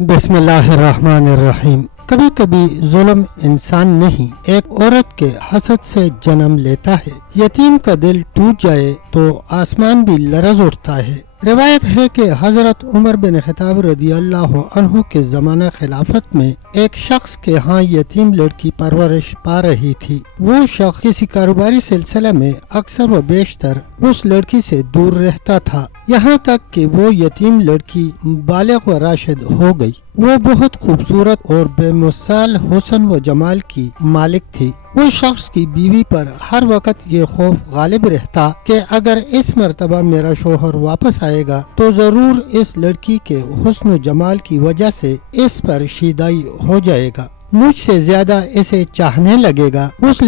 بسم اللہ الرحمن الرحیم۔ کبھی کبھی ظلم انسان نہیں ایک عورت کے حسد سے جنم لیتا ہے۔ یتیم کا دل ٹوٹ جائے تو آسمان بھی لرز اٹھتا ہے۔ روایت ہے کہ حضرت عمر بن خطاب رضی اللہ عنہ کے زمانہ خلافت میں ایک شخص کے ہاں یتیم لڑکی پرورش پا رہی تھی۔ وہ شخص کسی کاروباری سلسلے میں اکثر و بیشتر اس لڑکی سے دور رہتا تھا، یہاں تک کہ وہ یتیم لڑکی بالغ و راشد ہو گئی۔ وہ بہت خوبصورت اور بے مثال حسن و جمال کی مالک تھی۔ اس شخص کی بیوی پر ہر وقت یہ خوف غالب رہتا کہ اگر اس مرتبہ میرا شوہر واپس آئے گا تو ضرور اس لڑکی کے حسن و جمال کی وجہ سے اس پر شیدائی ہو جائے گا، مجھ سے زیادہ اسے چاہنے لگے گا۔ اس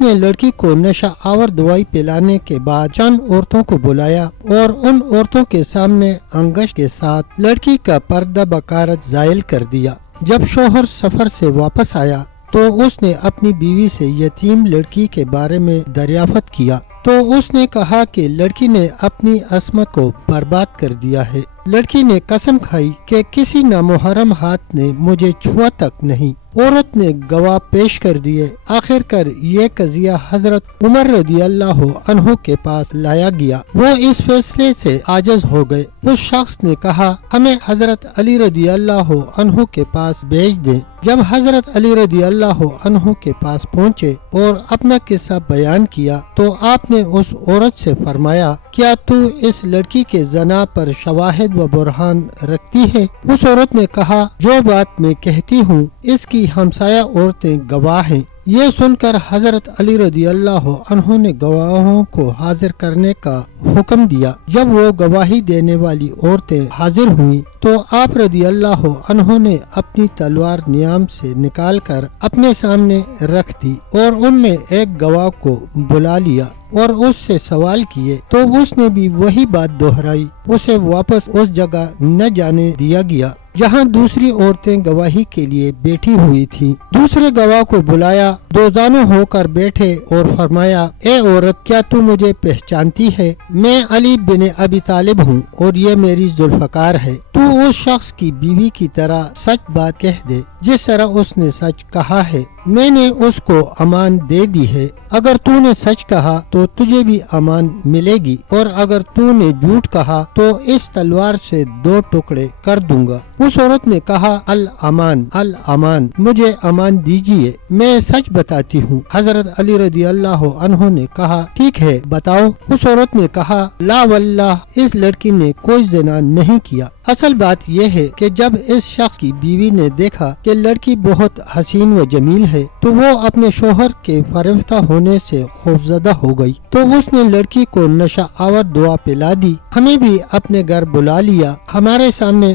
نے لڑکی کو نشہ آور دوائی پلانے کے بعد چند عورتوں کو بلایا اور ان عورتوں کے سامنے انگشت کے ساتھ لڑکی کا پردہ بکارت زائل کر دیا۔ جب شوہر سفر سے واپس آیا تو اس نے اپنی بیوی سے یتیم لڑکی کے بارے میں دریافت کیا تو اس نے کہا کہ لڑکی نے اپنی عصمت کو برباد کر دیا ہے۔ لڑکی نے قسم کھائی کہ کسی نامحرم ہاتھ نے مجھے چھوا تک نہیں۔ عورت نے گواہ پیش کر دیے۔ آخر کر یہ قضیہ حضرت عمر رضی اللہ عنہ کے پاس لایا گیا۔ وہ اس فیصلے سے عاجز ہو گئے۔ اس شخص نے کہا ہمیں حضرت علی رضی اللہ عنہ کے پاس بھیج دیں۔ جب حضرت علی رضی اللہ عنہ کے پاس پہنچے اور اپنا قصہ بیان کیا تو آپ نے اس عورت سے فرمایا کیا تو اس لڑکی کے زنا پر شواہد و برہان رکھتی ہے؟ اس عورت نے کہا جو بات میں کہتی ہوں اس کی ہمسایہ عورتیں گواہ ہیں۔ یہ سن کر حضرت علی رضی اللہ عنہ نے گواہوں کو حاضر کرنے کا حکم دیا۔ جب وہ گواہی دینے والی عورتیں حاضر ہوئیں تو آپ رضی اللہ عنہ نے اپنی تلوار نیام سے نکال کر اپنے سامنے رکھ دی اور ان میں ایک گواہ کو بلا لیا اور اس سے سوال کیے تو اس نے بھی وہی بات دہرائی۔ اسے واپس اس جگہ نہ جانے دیا گیا جہاں دوسری عورتیں گواہی کے لیے بیٹھی ہوئی تھیں۔ دوسرے گواہ کو بلایا، دو زانو ہو کر بیٹھے اور فرمایا اے عورت کیا تو مجھے پہچانتی ہے؟ میں علی بن ابی طالب ہوں اور یہ میری ذوالفقار ہے۔ تو اس شخص کی بیوی کی طرح سچ بات کہہ دے جس طرح اس نے سچ کہا ہے۔ میں نے اس کو امان دے دی ہے۔ اگر تو نے سچ کہا تو تجھے بھی امان ملے گی اور اگر تو نے جھوٹ کہا تو اس تلوار سے 2 ٹکڑے کر دوں گا۔ اس عورت نے کہا الامان الامان، مجھے امان دیجیے، میں سچ بتاتی ہوں۔ حضرت علی رضی اللہ عنہ نے کہا ٹھیک ہے بتاؤ۔ اس عورت نے کہا لا واللہ اس لڑکی نے کوئی زنا نہیں کیا۔ اصل بات یہ ہے کہ جب اس شخص کی بیوی نے دیکھا کہ لڑکی بہت حسین و جمیل ہے تو وہ اپنے شوہر کے فریفتہ ہونے سے خوفزدہ ہو گئی تو اس نے لڑکی کو نشہ آور دوا پلا دی، ہمیں بھی اپنے گھر بلا لیا، ہمارے سامنے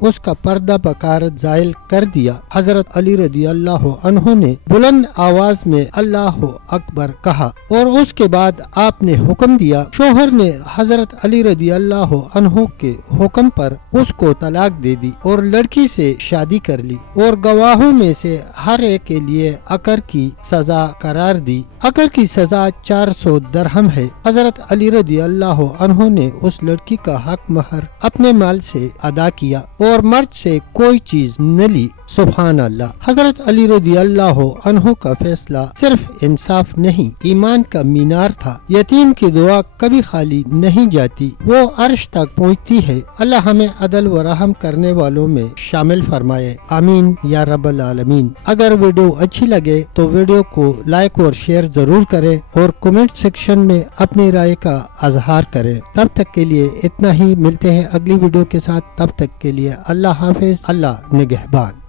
اس کا پردہ بکارت زائل کر دیا۔ حضرت علی رضی اللہ عنہ نے بلند آواز میں اللہ اکبر کہا اور اس کے بعد آپ نے حکم دیا۔ شوہر نے حضرت علی رضی اللہ عنہ کے حکم پر اس کو طلاق دے دی اور لڑکی سے شادی کر لی اور گواہوں میں سے ہر ایک کے لیے عقر کی سزا قرار دی۔ عقر کی سزا 400 درہم ہے۔ حضرت علی رضی اللہ عنہ نے اس لڑکی کا حق مہر اپنے مال سے ادا کیا اور مرد سے کوئی چیز نہ لی۔ سبحان اللہ۔ حضرت علی رضی اللہ عنہ کا فیصلہ صرف انصاف نہیں، ایمان کا مینار تھا۔ یتیم کی دعا کبھی خالی نہیں جاتی، وہ عرش تک پہنچتی ہے۔ اللہ ہمیں عدل و رحم کرنے والوں میں شامل فرمائے، آمین یا رب العالمین۔ اگر ویڈیو اچھی لگے تو ویڈیو کو لائک اور شیئر ضرور کریں اور کمنٹ سیکشن میں اپنی رائے کا اظہار کریں۔ تب تک کے لیے اتنا ہی، ملتے ہیں اگلی ویڈیو کے ساتھ، تب تک کے لیے اللہ حافظ، اللہ نگہبان۔